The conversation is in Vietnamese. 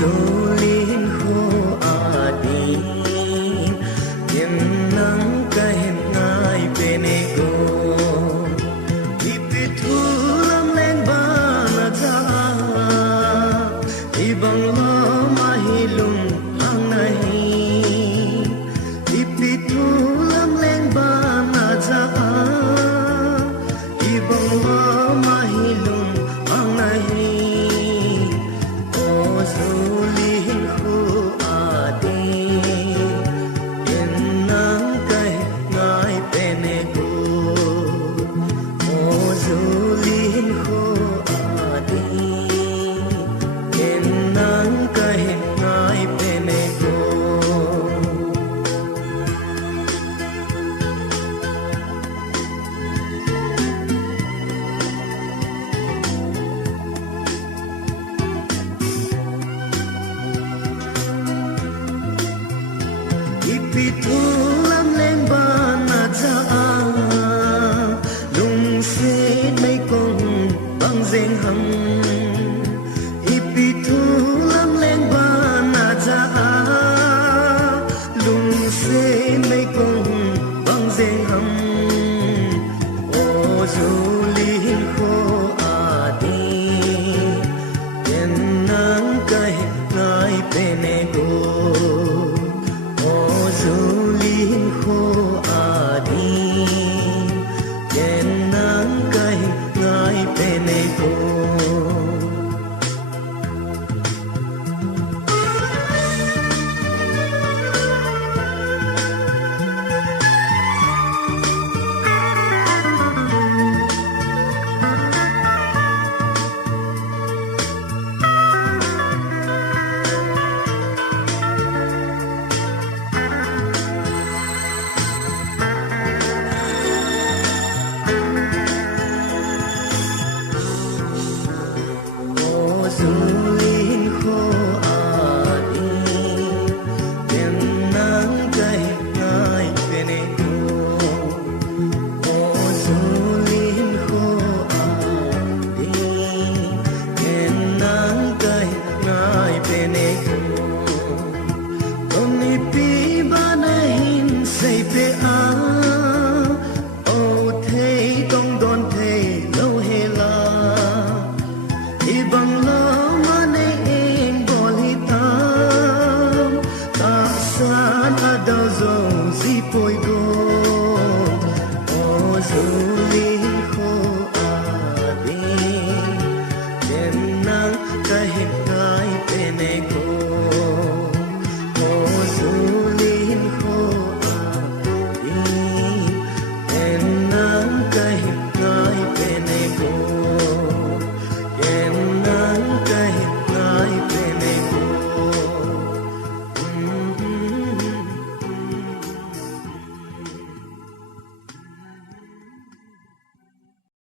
dù liên khô đi yên nắng cái ngày bên ego ipitu lam leng bana cha ibang lo mahilum hang nahi ipitu lam leng bana cha ibang lo mahilum hang nahi Ipitu lam leng bana cha lung se mai kong bang zeng hang ipitu lam leng bana cha lung se mai kong bang zeng hang o zu lin kho adi yen nang kai ngai pene go zulin kho adi yen nang kai ngai pene ko zulin kho adi yen nang kai ngai pene ko o zulin kho adi yen nang kai ngai pene ko toni pi banahin sei pe a o thei tong don thei lo hela ibang lo